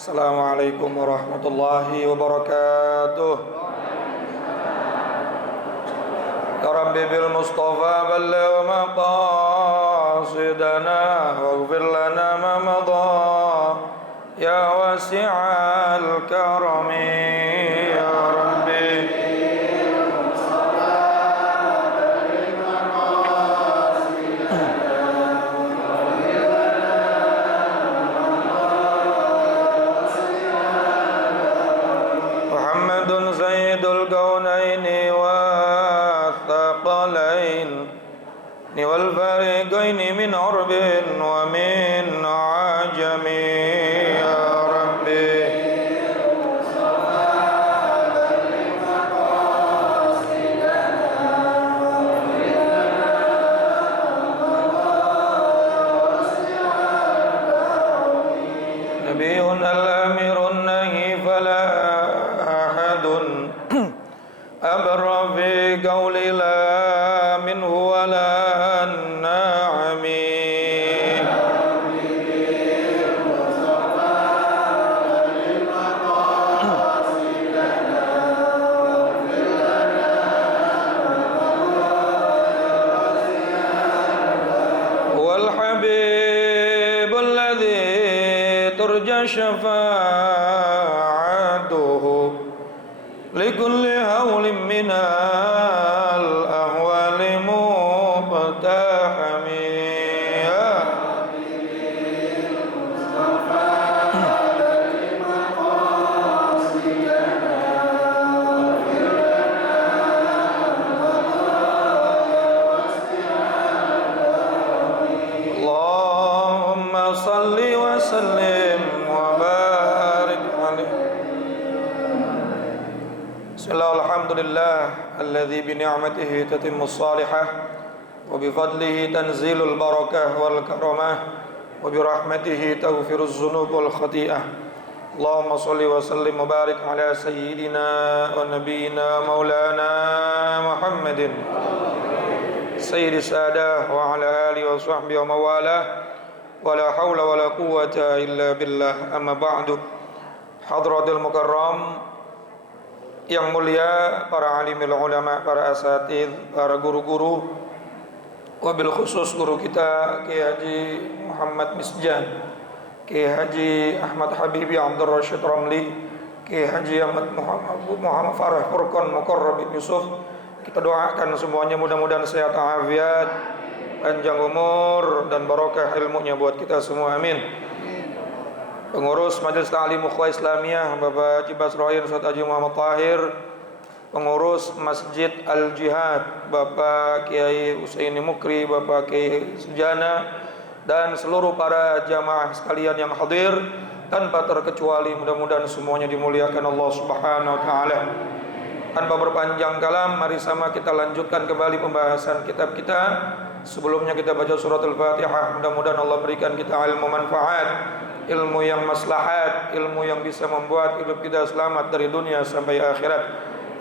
Assalamualaikum warahmatullahi wabarakatuh. Ya Rabbi bil Mustafa balligh maqasidana waghfir lana ma madha ya wasi'al karami ya Rabbi. Sayyidul kaunaini wa thaqalain wal fariqaini min urbin wa min ajami ya Rabbi. Nabiyyun al-amirun nahi fala أبر في قول لا منه ولا النعم هو الحبيب الذي ترجى شفاعته لكل هول من الأهوال مقتحم يا اللهم صل وسلم وبارك عليه. Bismillah, alhamdulillah alladzi bi ni'matihi tatimmu shalihah wa bi fadlihi tanzilul barakah wal karamah wa bi rahmatihi taghfiruz dzunub wal khati'ah. Allahumma shalli wa sallim wa barik ala sayyidina wa nabiyyina maulana Muhammadin sayyidis sadah wa ala alihi wa sahbihi wa mawalah wa la haula wa la quwwata illa billah, amma ba'du. Hadratul mukarram yang mulia, para alimul ulama, para asatidz, para guru-guru, wabil khusus guru kita Kiai Haji Muhammad Misjan, Kiai Haji Ahmad Habibi Abdul Rashid Ramli, Kiai Haji Ahmad Muhammad Farah Furqan Muqarrab bin Yusuf, kita doakan semuanya mudah-mudahan sehat afiat, panjang umur dan barokah ilmunya buat kita semua, amin. Pengurus Majelis Ta'lim Ukhuwah Islamiyah Bapak Haji Basroin Ustaz Haji Muhammad Tahir, pengurus Masjid Al-Jihad Bapak Kiai Husaini Mukri, Bapak Kiai Sujana, dan seluruh para jamaah sekalian yang hadir tanpa terkecuali, mudah-mudahan semuanya dimuliakan Allah Subhanahu wa taala. Tanpa berpanjang kalam, mari sama kita lanjutkan kembali pembahasan kitab kita. Sebelumnya kita baca surat Al-Fatihah. Mudah-mudahan Allah berikan kita ilmu manfaat, ilmu yang maslahat, ilmu yang bisa membuat hidup kita selamat dari dunia sampai akhirat.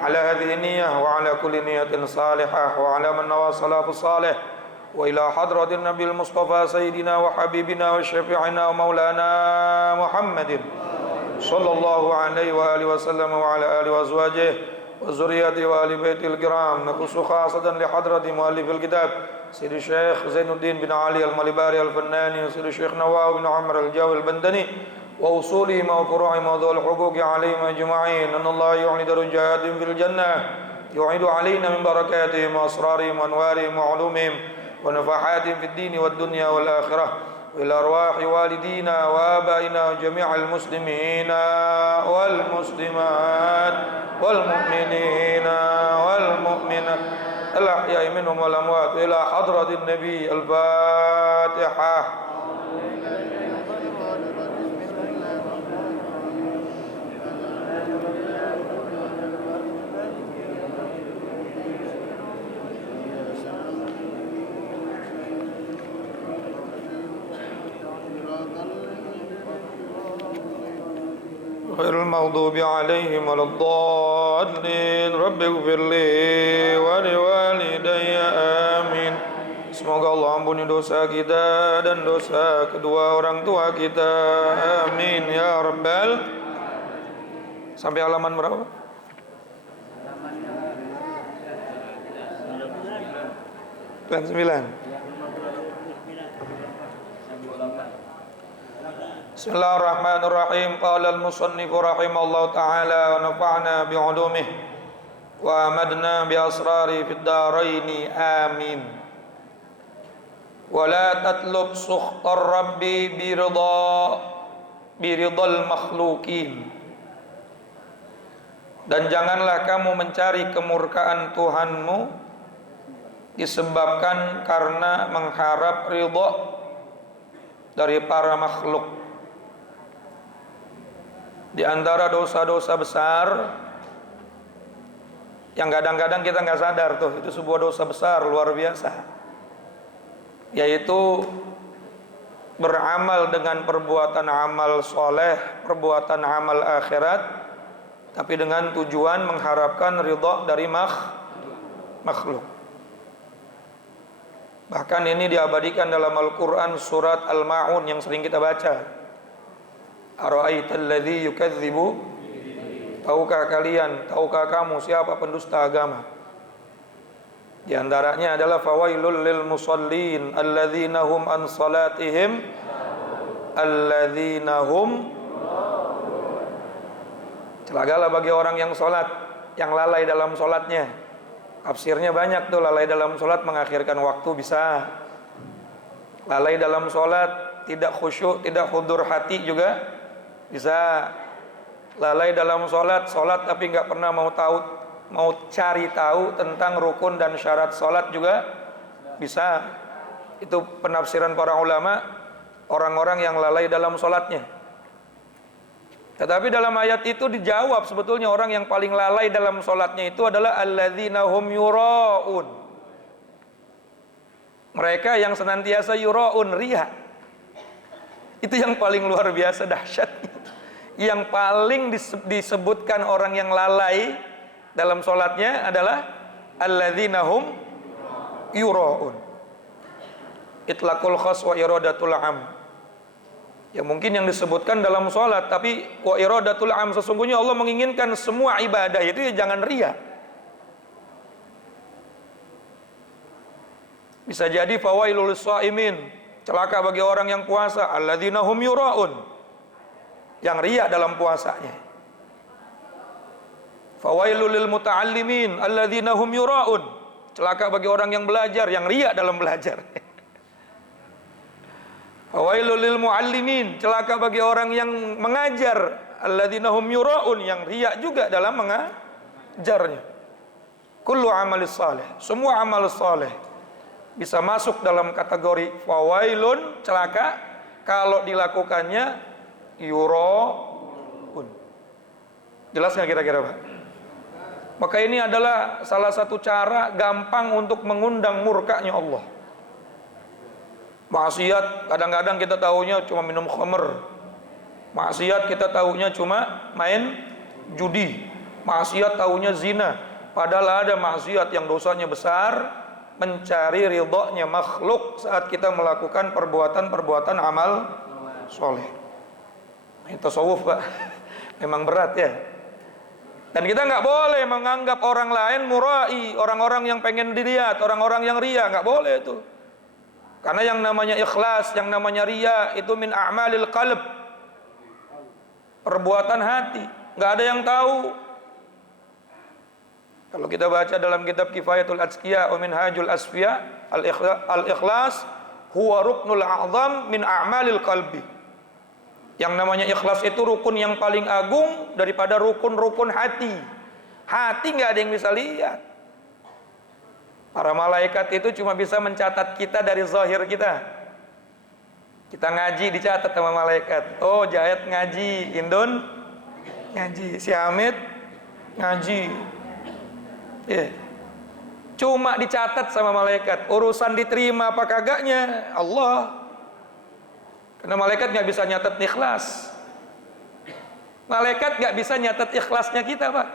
Ala hadhihi niyyah wa ala kulli niyatin salihah wa ala man nawa salafus salih wa ila hadratin Nabil Mustafa sayyidina wa habibina wa syafi'ina wa maulana Muhammadin sallallahu alaihi wa alihi wasallam wa ala alihi wa azwajihi wa zurriyyatihi wa ali baitil kiram. Nakhusu khasatan li hadrati muallifil kitab Sayyidi Syekh Zainuddin bin Ali Al-Malibari Al-Fannani, Sayyidi Syekh Nawawi bin Umar Al-Jawi Al-Bandani, wa usuli ma furu'i mawdu' al-huquqi alayhim ajma'in. Anallahu yu'ni darajatin fil jannah, yu'idu alayna min barakatihim wa asrarihim wa anwarihim wa ulumihim wa nafahatihim fid dini wad dunya wal akhirah. Wa ila arwahi walidina wa abaina jami'al muslimina wal muslimat wal mu'minina wal mu'minat الأحياء منهم والأموات إلى حضرة النبي. الفاتحة. غير المغضوب عليهم ولا الضالين. رب اغفر لي ولوالدي آمين. بسم Semoga Allah ampuni dosa kita dan dosa kedua orang tua kita. Amin ya rabbal. Sampai halaman berapa? Halaman 9. Bismillahirrahmanirrahim. Qala al-musannif rahimallahu ta'ala wa nafa'na bi'ulumihi wa amadna bi asrari fid dharaini amin. Wa la tatlub sukhtar rabbi biridal makhluqin. Dan janganlah kamu mencari kemurkaan Tuhanmu disebabkan karena mengharap ridha dari para makhluk. Di antara dosa-dosa besar yang kadang-kadang kita nggak sadar tuh, itu sebuah dosa besar luar biasa, yaitu beramal dengan perbuatan amal soleh, perbuatan amal akhirat, tapi dengan tujuan mengharapkan ridha dari makhluk. Bahkan ini diabadikan dalam Al-Quran surat Al-Ma'un yang sering kita baca. Ara'aital ladzi yukadzibu, tahukah kalian, tahukah kamu siapa pendusta agama? Di antaranya adalah fawailul lil musallin alladzina hum an salatihim alladzina hum, celakalah bagi orang yang salat, yang lalai dalam salatnya. Tafsirnya banyak tuh, lalai dalam salat mengakhirkan waktu bisa. Lalai dalam salat tidak khusyuk, tidak hudur hati juga bisa. Lalai dalam sholat tapi nggak pernah mau cari tahu tentang rukun dan syarat sholat juga bisa. Itu penafsiran para ulama, orang-orang yang lalai dalam sholatnya. Tetapi dalam ayat itu dijawab sebetulnya orang yang paling lalai dalam sholatnya itu adalah alladzina hum yura'un. Mereka yang senantiasa yura'un, riya. Itu yang paling luar biasa dahsyatnya. Yang paling disebutkan orang yang lalai dalam sholatnya adalah alladzina hum yura'un. Itlaqul khas wa iradatul am. Ya mungkin yang disebutkan dalam sholat, tapi wa iradatul am, sesungguhnya Allah menginginkan semua ibadah itu ya jangan riya. Bisa jadi fawailul shaimin, celaka bagi orang yang puasa, alladzina hum yura'un, yang riya dalam puasanya. Fawailul lil muta'allimin alladzina hum yura'un, celaka bagi orang yang belajar, yang riya dalam belajar. Fawailul lil muallimin, celaka bagi orang yang mengajar, alladzina hum yura'un, yang riya juga dalam mengajarnya. Kullu amalis salih, semua amal saleh bisa masuk dalam kategori fawailun, celaka kalau dilakukannya yura'un. Jelas nggak kira-kira Pak? Maka ini adalah salah satu cara gampang untuk mengundang murkanya Allah. Maksiat kadang-kadang kita tahunya cuma minum khamr. Maksiat kita tahunya cuma main judi. Maksiat tahunya zina. Padahal ada maksiat yang dosanya besar, mencari ridhonya makhluk saat kita melakukan perbuatan-perbuatan amal soleh. Ini tasawuf Pak. Memang berat ya. Dan kita nggak boleh menganggap orang lain murai, orang-orang yang pengen dilihat, orang-orang yang ria, nggak boleh itu. Karena yang namanya ikhlas, yang namanya riya itu min a'malil qalb, perbuatan hati, nggak ada yang tahu. Kalau kita baca dalam kitab Kifayatul Atqiya wa Minhajul Asfiya, al-ikhlas huwa ruknul a'zam min a'malil qalbi. Yang namanya ikhlas itu rukun yang paling agung daripada rukun-rukun hati. Hati nggak ada yang bisa lihat. Para malaikat itu cuma bisa mencatat kita dari zahir kita. Kita ngaji dicatat sama malaikat. Oh, Jahid ngaji, Indun ngaji, si Hamid ngaji. Cuma dicatat sama malaikat. Urusan diterima apa kagaknya Allah. Karena malaikat nggak bisa nyatet ikhlas. Malaikat nggak bisa nyatet ikhlasnya kita Pak.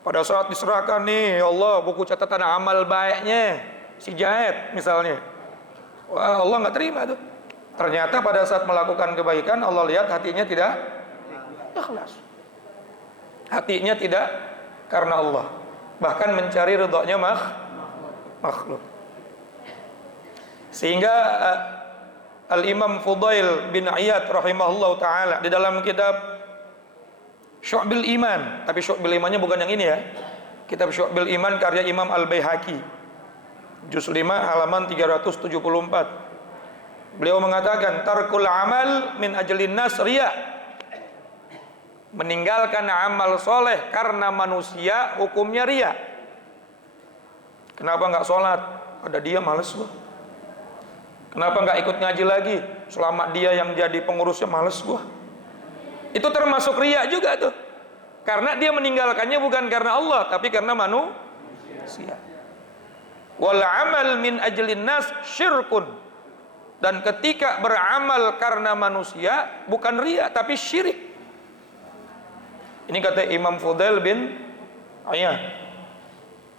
Pada saat diserahkan nih, ya Allah, buku catatan amal baiknya si Jahid misalnya, Wah, Allah nggak terima tuh. Ternyata pada saat melakukan kebaikan Allah lihat hatinya tidak ikhlas. Hatinya tidak karena Allah, bahkan mencari ridhonya makhluk. Sehingga Al-Imam Fudail bin Iyad rahimahullah ta'ala di dalam kitab Syu'bil Iman, tapi Syu'bil Imannya bukan yang ini ya, kitab Syu'bil Iman karya Imam Al-Baihaqi, juz 5 halaman 374, beliau mengatakan tarkul amal min ajlin nas riya, meninggalkan amal soleh karena manusia hukumnya riya. Kenapa nggak sholat? Ada dia males gua. Kenapa nggak ikut ngaji lagi? Selama dia yang jadi pengurusnya males gua. Itu termasuk riya juga tuh. Karena dia meninggalkannya bukan karena Allah, tapi karena manusia. Wal amal min ajlin nas syirkun. Dan ketika beramal karena manusia bukan riya tapi syirik. Ini kata Imam Fudail bin Iyad.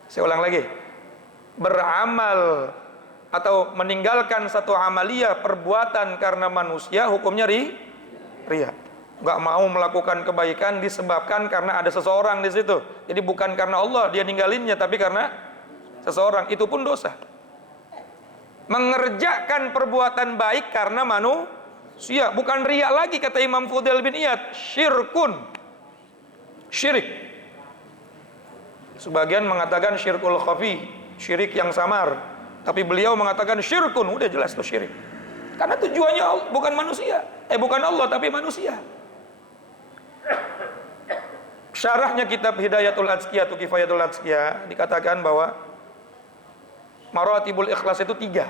Saya ulang lagi. Beramal atau meninggalkan satu amaliyah perbuatan karena manusia hukumnya riya. Gak mau melakukan kebaikan disebabkan karena ada seseorang di situ. Jadi bukan karena Allah dia ninggalinnya, tapi karena seseorang. Itu pun dosa. Mengerjakan perbuatan baik karena manusia bukan riya lagi, kata Imam Fudail bin Iyad. Syirkun, syirik. Sebagian mengatakan syirkul khafi, syirik yang samar. Tapi beliau mengatakan syirkun, udah jelas tuh syirik. Karena tujuannya bukan manusia, bukan Allah tapi manusia. Syarahnya kitab Hidayatul Azkiyah atau Kifayatul Azkiyah dikatakan bahwa maratibul ikhlas itu 3.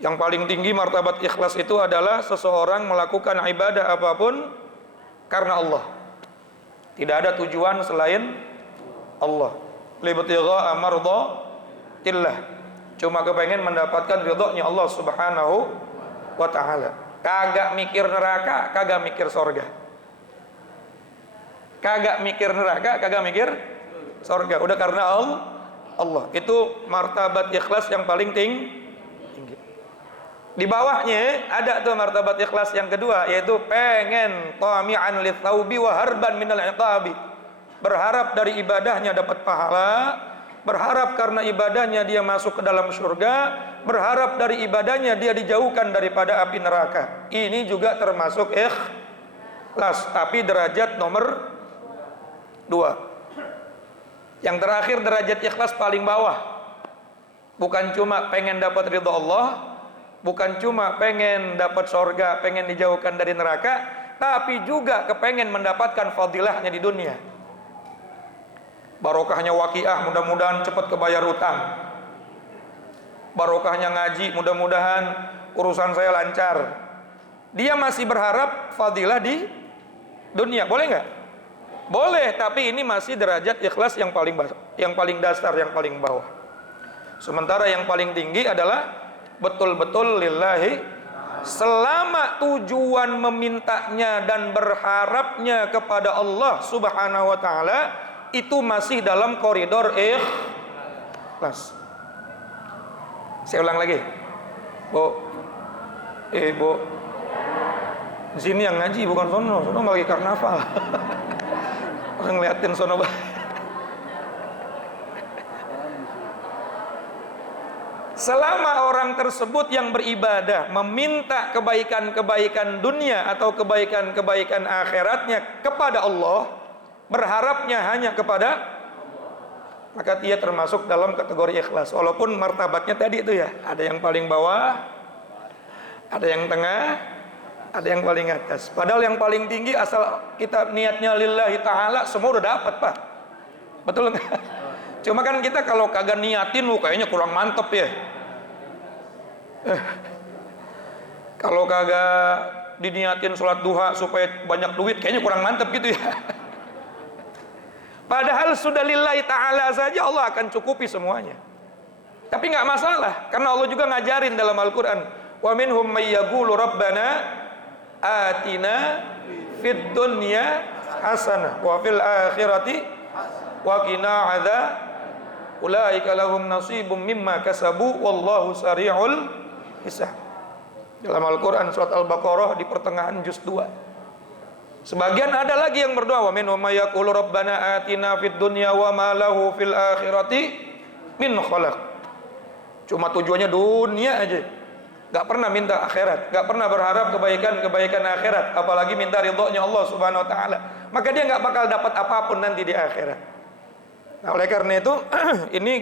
Yang paling tinggi martabat ikhlas itu adalah seseorang melakukan ibadah apapun karena Allah. Tidak ada tujuan selain Allah. Libtigha mardhatillah. Cuma kepengen mendapatkan ridhonya Allah Subhanahu wa ta'ala. Kagak mikir neraka, kagak mikir sorga. Kagak mikir neraka, kagak mikir sorga. Udah karena Allah. Itu martabat ikhlas yang paling tinggi. Di bawahnya ada tuh martabat ikhlas yang kedua, yaitu pengen tami'an litsaubi wa harban minal iqabi. Berharap dari ibadahnya dapat pahala, berharap karena ibadahnya dia masuk ke dalam surga, berharap dari ibadahnya dia dijauhkan daripada api neraka. Ini juga termasuk ikhlas, tapi derajat nomor 2. Yang terakhir derajat ikhlas paling bawah. Bukan cuma pengen dapat ridha Allah, bukan cuma pengen dapat surga, pengen dijauhkan dari neraka, tapi juga kepengen mendapatkan fadilahnya di dunia. Barokahnya waqiah, mudah-mudahan cepat kebayar utang. Barokahnya ngaji, mudah-mudahan urusan saya lancar. Dia masih berharap fadilah di dunia, boleh nggak? Boleh, tapi ini masih derajat ikhlas yang paling dasar, yang paling bawah. Sementara yang paling tinggi adalah betul-betul lillahi, selama tujuan memintanya dan berharapnya kepada Allah Subhanahu wa ta'ala itu masih dalam koridor ikhlas. Saya ulang lagi, Bu, di sini yang ngaji bukan sono lagi karnaval. Orang ngeliatin sono. Selama orang tersebut yang beribadah meminta kebaikan-kebaikan dunia atau kebaikan-kebaikan akhiratnya kepada Allah, berharapnya hanya kepada, maka dia termasuk dalam kategori ikhlas. Walaupun martabatnya tadi itu ya, ada yang paling bawah, ada yang tengah, ada yang paling atas. Padahal yang paling tinggi asal kita niatnya lillahi ta'ala semua udah dapat, Pak. Betul nggak? Cuma kan kita kalau kagak niatin kayaknya kurang mantep ya. Kalau kagak diniatin sholat duha supaya banyak duit kayaknya kurang mantep gitu ya. Padahal sudah lillahi ta'ala saja Allah akan cukupi semuanya. Tapi nggak masalah, karena Allah juga ngajarin dalam Al-Quran, wa minhum may yaqulu rabbana atina fid dunya hasanah wa fil akhirati wa qina adzab ulaika lahum nasibum mimma kasabu wallahu sari'ul Bisa. Dalam Al-Quran surat Al-Baqarah di pertengahan juz 2. Sebagian ada lagi yang berdoa, wa minhum may yaqulu rabbana atina fid dunya wa ma lahu fil akhirati min khalaq. Cuma tujuannya dunia aja, nggak pernah minta akhirat, nggak pernah berharap kebaikan akhirat, apalagi minta ridhonya Allah Subhanahu Wa Taala. Maka dia nggak bakal dapat apapun nanti di akhirat. Nah, oleh karena itu ini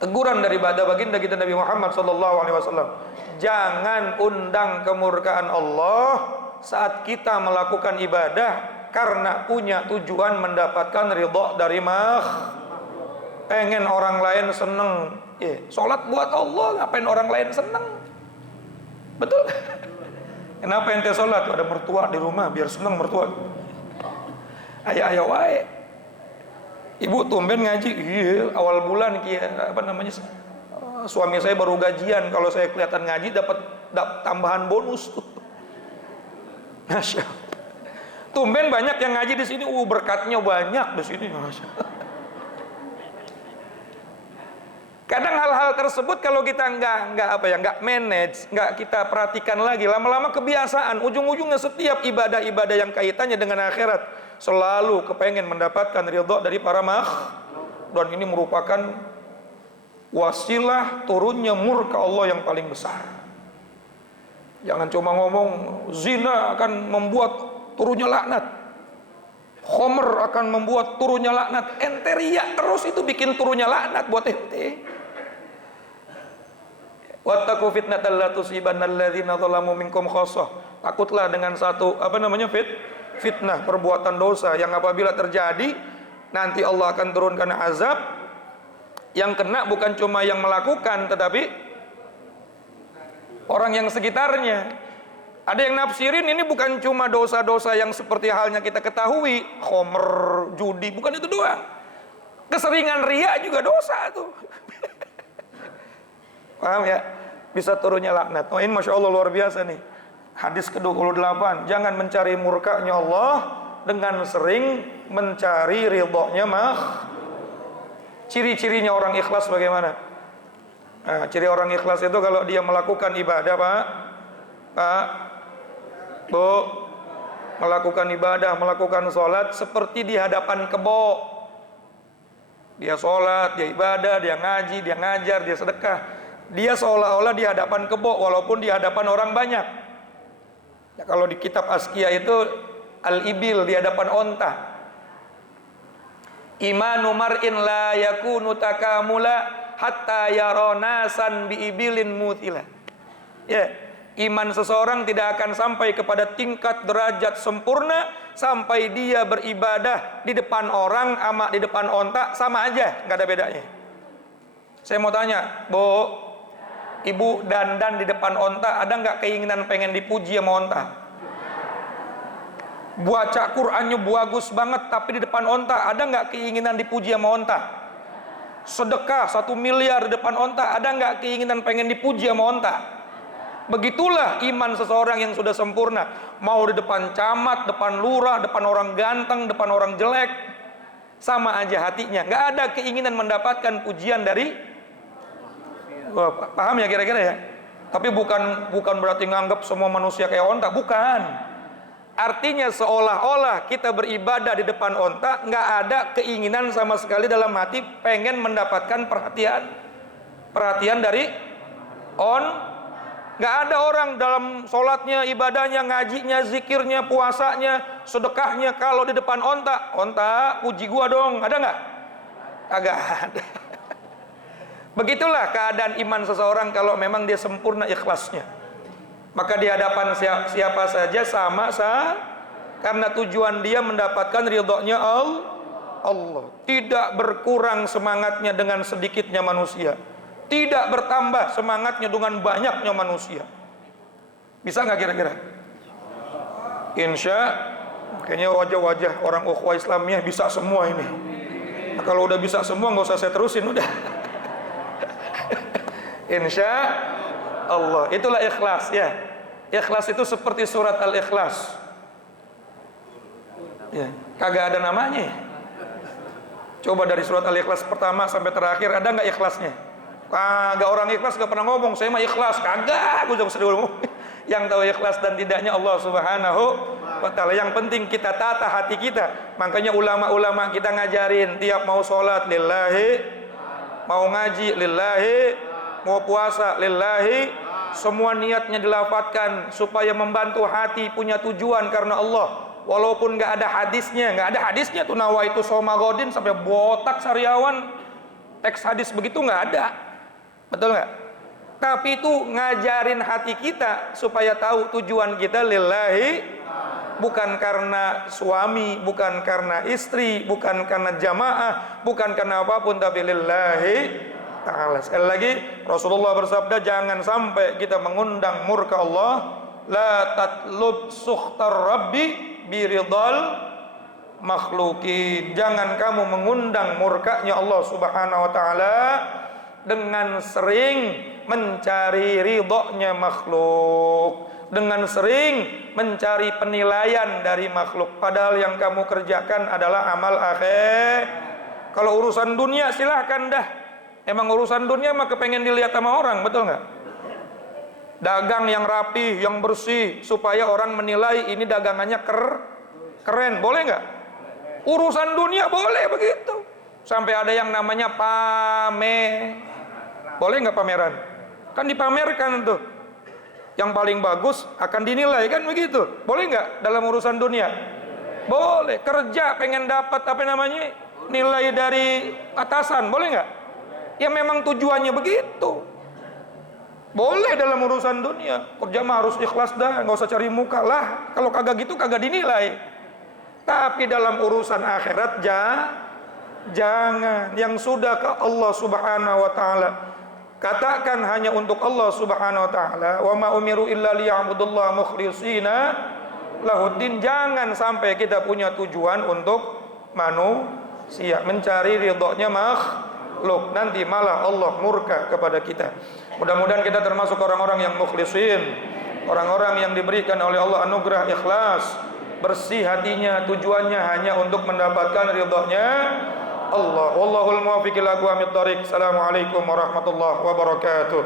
teguran dari baginda kita Nabi Muhammad SAW. Jangan undang kemurkaan Allah saat kita melakukan ibadah karena punya tujuan mendapatkan ridho dari pengen orang lain seneng. Sholat buat Allah, ngapain orang lain seneng? Betul? Kenapa ente sholat? Ada mertua di rumah, biar seneng mertua. Ayah wae. Ibu tumben ngaji, iya awal bulan suami saya baru gajian, kalau saya kelihatan ngaji dapat tambahan bonus tuh. Masya Allah. Tumben banyak yang ngaji di sini, berkatnya banyak di sini. Masya Allah. Kadang hal-hal tersebut kalau kita nggak manage, nggak kita perhatikan lagi, lama-lama kebiasaan, ujung-ujungnya setiap ibadah-ibadah yang kaitannya dengan akhirat selalu kepengen mendapatkan ridho dari para dan ini merupakan wasilah turunnya murka Allah yang paling besar. Jangan cuma ngomong zina akan membuat turunnya laknat, khomer akan membuat turunnya laknat, ente riak terus itu bikin turunnya laknat buat ente. Wattaqu fitnatan la tusibannal ladzina zalamu minkum khassah. Takutlah dengan satu fitnah, perbuatan dosa yang apabila terjadi nanti Allah akan turunkan azab yang kena bukan cuma yang melakukan tetapi orang yang sekitarnya. Ada yang nafsirin ini bukan cuma dosa-dosa yang seperti halnya kita ketahui, khomer, judi, bukan itu doang. Keseringan riya juga dosa tuh. Paham ya? Bisa turunnya laknat. Oh ini Masya Allah luar biasa nih. Hadis ke-28. Jangan mencari murkanya Allah dengan sering mencari ridhonya Ciri-cirinya orang ikhlas bagaimana? Nah, ciri orang ikhlas itu kalau dia melakukan ibadah, Pak, Bu, melakukan ibadah, melakukan sholat seperti di hadapan kebo. Dia sholat, dia ibadah, dia ngaji, dia ngajar, dia sedekah. Dia seolah-olah di hadapan kebo walaupun di hadapan orang banyak. Ya, kalau di kitab Askia itu al-ibil, di hadapan onta. Imanu mar'in la yakunu takamula hatta yaronasan biibilin mutila. Ya, iman seseorang tidak akan sampai kepada tingkat derajat sempurna sampai dia beribadah di depan orang sama di depan onta sama aja, nggak ada bedanya. Saya mau tanya, Bu, Ibu dandan di depan onta, ada nggak keinginan pengen dipuji sama onta? Baca Qur'annya bagus banget, tapi di depan onta, ada nggak keinginan dipuji sama onta? Sedekah 1 miliar di depan onta, ada nggak keinginan pengen dipuji sama onta? Begitulah iman seseorang yang sudah sempurna. Mau di depan camat, depan lurah, depan orang ganteng, depan orang jelek, sama aja hatinya. Nggak ada keinginan mendapatkan pujian dari paham ya kira-kira ya? Tapi bukan berarti nganggap semua manusia kayak onta, bukan. Artinya seolah-olah kita beribadah di depan onta, nggak ada keinginan sama sekali dalam hati pengen mendapatkan perhatian dari nggak ada orang dalam sholatnya, ibadahnya, ngajinya, zikirnya, puasanya, sedekahnya kalau di depan onta puji gua dong, ada nggak? Agak ada. Begitulah keadaan iman seseorang kalau memang dia sempurna ikhlasnya. Maka di hadapan siapa saja sama karena tujuan dia mendapatkan ridhonya Allah. Tidak berkurang semangatnya dengan sedikitnya manusia. Tidak bertambah semangatnya dengan banyaknya manusia. Bisa nggak kira-kira? Kayaknya wajah-wajah orang ukhuwah Islamiyah bisa semua ini. Nah, kalau udah bisa semua nggak usah saya terusin udah. Insya Allah, itulah ikhlas ya. Ikhlas itu seperti surat Al-Ikhlas. Ya, kagak ada namanya. Coba dari surat Al-Ikhlas pertama sampai terakhir ada nggak ikhlasnya? Kagak, orang ikhlas gak pernah ngomong saya mah ikhlas, kagak. Gue sering ngomong. Yang tahu ikhlas dan tidaknya Allah Subhanahu wa ta'ala. Yang penting kita tata hati kita. Makanya ulama-ulama kita ngajarin tiap mau sholat lillahi, mau ngaji lillahi, mau puasa lillahi, semua niatnya dilafadzkan supaya membantu hati punya tujuan karena Allah. Walaupun nggak ada hadisnya tuh nawaitu soma godin sampai botak sariawan, teks hadis begitu nggak ada, betul nggak? Tapi itu ngajarin hati kita supaya tahu tujuan kita lillahi, bukan karena suami, bukan karena istri, bukan karena jamaah, bukan karena apapun, tapi lillahi ta'ala. Sekali lagi Rasulullah bersabda, jangan sampai kita mengundang murka Allah. La tatlub sukhtar rabbi biridal makhlukin. Jangan kamu mengundang murkanya Allah Subhanahu wa ta'ala dengan sering mencari ridhonya makhluk, dengan sering mencari penilaian dari makhluk, padahal yang kamu kerjakan adalah amal akhir. Kalau urusan dunia silahkan dah, emang urusan dunia mah kepengen dilihat sama orang, betul nggak? Dagang yang rapi, yang bersih, supaya orang menilai ini dagangannya keren, boleh nggak? Urusan dunia boleh begitu. Sampai ada yang namanya pamer, boleh nggak pameran? Kan dipamerkan tuh, yang paling bagus akan dinilai, kan begitu? Boleh nggak dalam urusan dunia? Boleh. Kerja pengen dapat apa namanya, nilai dari atasan, boleh nggak? Ya memang tujuannya begitu. Boleh dalam urusan dunia, kerja mah harus ikhlas dah, nggak usah cari muka lah. Kalau kagak gitu kagak dinilai. Tapi dalam urusan akhirat jangan. Yang sudah ke Allah Subhanahu wa ta'ala, katakan hanya untuk Allah Subhanahu wa ta'ala. Wa ma umiru illa liya'budullaha mukhlishina lahuddin. Jangan sampai kita punya tujuan untuk manusia, mencari ridhonya makhluk, nanti malah Allah murka kepada kita. Mudah-mudahan kita termasuk orang-orang yang mukhlisin, orang-orang yang diberikan oleh Allah anugerah ikhlas, bersih hatinya, tujuannya hanya untuk mendapatkan ridhonya Allah. Wallahul muwaffiq ila aqwamit thoriq. Assalamualaikum warahmatullahi wabarakatuh.